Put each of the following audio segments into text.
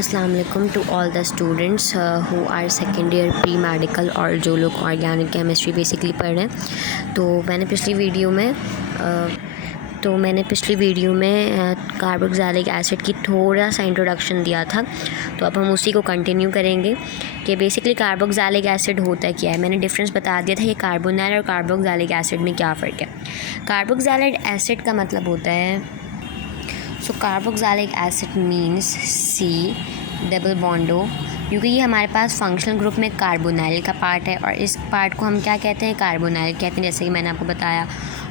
अस्सलाम वालेकुम to all the students who are second year pre medical और जो लोग ऑर्गेनिक केमिस्ट्री बेसिकली पढ़ रहे हैं। तो मैंने पिछली वीडियो में कार्बोक्सिलिक एसिड की थोड़ा सा इंट्रोडक्शन दिया था, तो अब हम उसी को कंटिन्यू करेंगे कि बेसिकली कार्बोक्सिलिक एसिड होता क्या है। मैंने डिफरेंस बता दिया था कि कार्बोनाइल और कार्बोक्सिलिक एसिड में क्या फ़र्क है। कार्बोक्सिलिक एसिड का मतलब होता है carboxylic acid means C double bond O, क्योंकि ये हमारे पास फंक्शनल ग्रुप में कार्बोनाइल का पार्ट है और इस पार्ट को हम क्या कहते हैं, कार्बोनाइल कहते हैं, जैसे कि मैंने आपको बताया।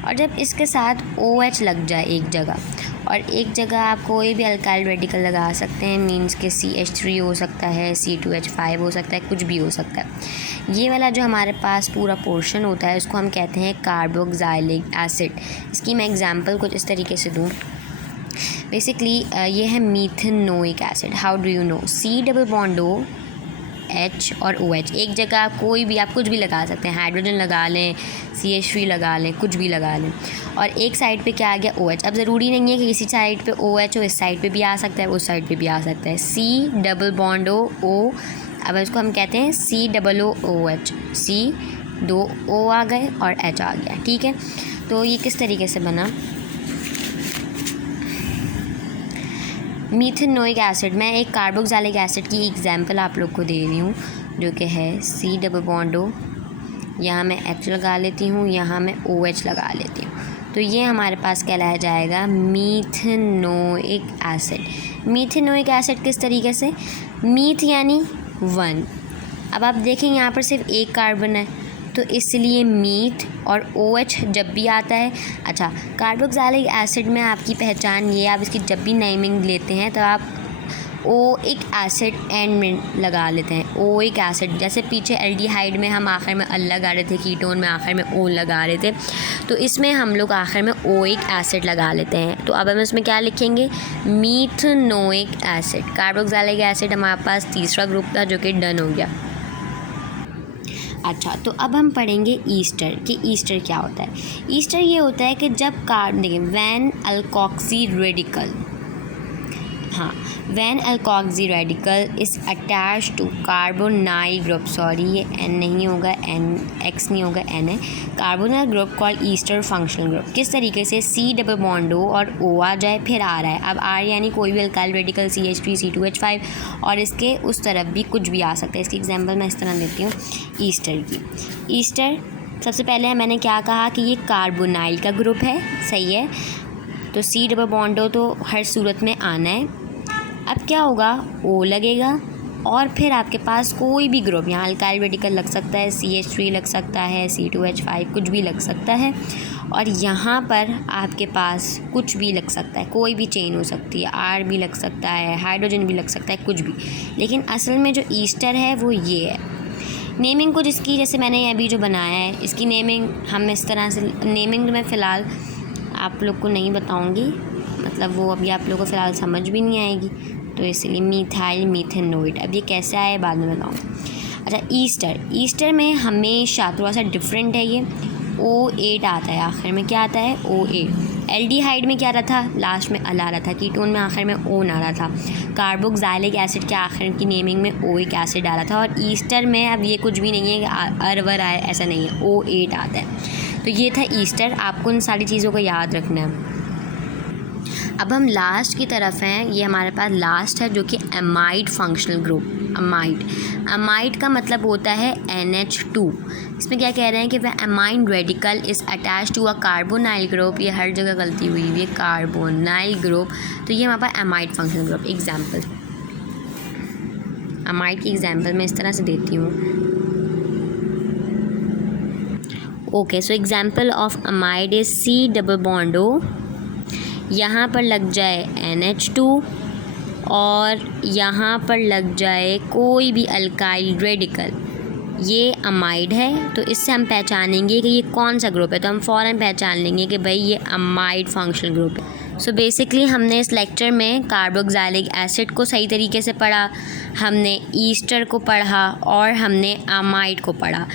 और जब इसके साथ OH लग जाए एक जगह, और एक जगह आप कोई भी अल्काइल रेडिकल लगा सकते हैं, मीन्स के CH3 हो सकता है, C2H5 हो सकता है, कुछ भी हो सकता है। ये वाला जो हमारे पास पूरा पोर्शन होता है उसको हम कहते हैं कार्बोक्सिलिक एसिड। इसकी मैं एग्जांपल कुछ इस तरीके से दूँ। बेसिकली ये है methanoic acid. How do you know? C double bond O H और OH एक जगह आप कोई भी, आप कुछ भी लगा सकते हैं, हाइड्रोजन लगा लें, CH3 लगा लें, कुछ भी लगा लें, और एक साइड पे क्या आ गया, OH। अब ज़रूरी नहीं है कि इसी साइड पे OH हो, इस साइड पे भी आ सकता है, उस साइड पे भी आ सकता है। C डबल बॉन्ड O, अब इसको हम कहते हैं C double O OH। C दो O आ गए और H आ गया, ठीक है। तो ये किस तरीके से बना मीथेनोइक एसिड। मैं एक कार्बोक्सिलिक एसिड की एग्जांपल आप लोग को दे रही हूँ, जो कि है C डबल बॉन्ड O, यहाँ मैं H लगा लेती हूँ, यहाँ मैं OH लगा लेती हूँ। तो ये हमारे पास कहलाया जाएगा मीथेनोइक एसिड। मीथेनोइक एसिड किस तरीके से, मीथ यानी 1। अब आप देखें यहाँ पर सिर्फ एक कार्बन है, तो इसलिए मीथ और OH जब भी आता है। अच्छा, कार्बोक्सिलिक एसिड में आपकी पहचान ये, आप इसकी जब भी नेमिंग लेते हैं तो आप ओइक एसिड एंड में लगा लेते हैं। ओइक एसिड, जैसे पीछे एल्डिहाइड में हम आखिर में अल लगा रहे थे, कीटोन में आखिर में O लगा रहे थे, तो इसमें हम लोग आखिर में ओइक एसिड लगा लेते हैं। तो अब हम इसमें क्या लिखेंगे, मीथेनोइक एसिड। कार्बोक्सिलिक एसिड हमारे पास तीसरा ग्रुप था जो कि डन हो गया। अच्छा, तो अब हम पढ़ेंगे ईस्टर कि ईस्टर क्या होता है। ईस्टर ये होता है कि जब देखिए वैन अल्कोक्सी रेडिकल, हाँ, when alkoxy radical is attach to carbonyl group, sorry ये N नहीं होगा, X नहीं होगा, N है, carbonyl group called ester functional group. किस तरीके से C डबल बॉन्ड O और O आ जाए, फिर R है। अब R यानी कोई भी अल्काइल रेडिकल CH3 C2H5, और इसके उस तरफ भी कुछ भी आ सकता है। इसकी एग्जांपल मैं इस तरह देती हूँ ईस्टर की। ईस्टर सबसे पहले मैंने क्या कहा कि ये कार्बोनाइल का ग्रुप है, सही है। तो C डबल बॉन्ड O तो हर सूरत में आना है। अब क्या होगा, O लगेगा और फिर आपके पास कोई भी ग्रुप, यहाँ अल्काइल रेडिकल लग सकता है, CH3 लग सकता है, C2H5 कुछ भी लग सकता है, और यहाँ पर आपके पास कुछ भी लग सकता है, कोई भी चेन हो सकती है, R भी लग सकता है, हाइड्रोजन भी लग सकता है, कुछ भी। लेकिन असल में जो ईस्टर है वो ये है। नेमिंग कुछ इसकी, जैसे मैंने अभी जो बनाया है इसकी नेमिंग हम इस तरह से, नेमिंग में फ़िलहाल आप लोग को नहीं बताऊँगी, मतलब वो अभी आप लोग को फ़िलहाल समझ भी नहीं आएगी, तो इसलिए मीथाइल मीथेनोइड। अब ये कैसे आए बाद में बताऊँ। अच्छा, ईस्टर में हमेशा थोड़ा सा डिफरेंट है, ये O8 आता है, आखिर में क्या आता है, O8। एल्डिहाइड में क्या रहता था, लास्ट में अल आ रहा था, कीटोन में आखिर में O आ रहा था, कार्बोक्सिलिक एसिड के आखिर की नेमिंग में ओइक एसिड आ रहा था, और ईस्टर में अब ये कुछ भी नहीं है कि अरवर आए, ऐसा नहीं है, O8 आता है। तो ये था ईस्टर, आपको इन सारी चीज़ों को याद रखना है। अब हम लास्ट की तरफ हैं, ये हमारे पास लास्ट है जो कि एमाइड फंक्शनल ग्रुप। अमाइड का मतलब होता है NH2। इसमें क्या कह रहे हैं कि वह amine radical is attach to a carbonyl group. ये हर जगह गलती हुई है, कार्बोनाइल ग्रुप, तो ये हमारे पास amide functional group. Example, amide की एग्जाम्पल मैं इस तरह से देती हूँ। Okay, so example of amide is C double bond O, यहाँ पर लग जाए NH2 और यहाँ पर लग जाए कोई भी अल्काइल रेडिकल, ये अमाइड है। तो इससे हम पहचानेंगे कि ये कौन सा ग्रुप है, तो हम फ़ौरन पहचान लेंगे कि भाई ये अमाइड फंक्शनल ग्रुप है। सो बेसिकली हमने इस लेक्चर में कार्बोक्सिलिक एसिड को सही तरीके से पढ़ा, हमने ईस्टर को पढ़ा और हमने अमाइड को पढ़ा।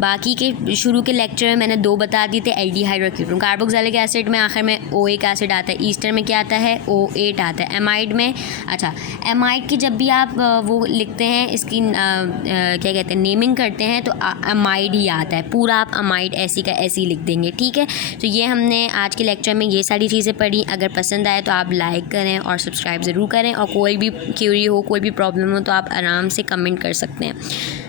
बाकी के शुरू के लेक्चर में मैंने 2 बता दिए थे, एल्डिहाइड और कीटोन। कार्बोक्सिलिक एसिड में आखिर में OH एसिड आता है, ईस्टर में क्या आता है O8 आता है, एमाइड में अच्छा एमाइड की जब भी आप वो लिखते हैं इसकी क्या कहते हैं नेमिंग करते हैं तो अमाइड ही आता है, पूरा आप अमाइड ऐसी का ऐसी लिख देंगे, ठीक है। तो ये हमने आज के लेक्चर में ये सारी चीज़ें पढ़ी। अगर पसंद आए तो आप लाइक करें और सब्सक्राइब ज़रूर करें, और कोई भी क्यूरी हो, कोई भी प्रॉब्लम हो तो आप आराम से कमेंट कर सकते हैं।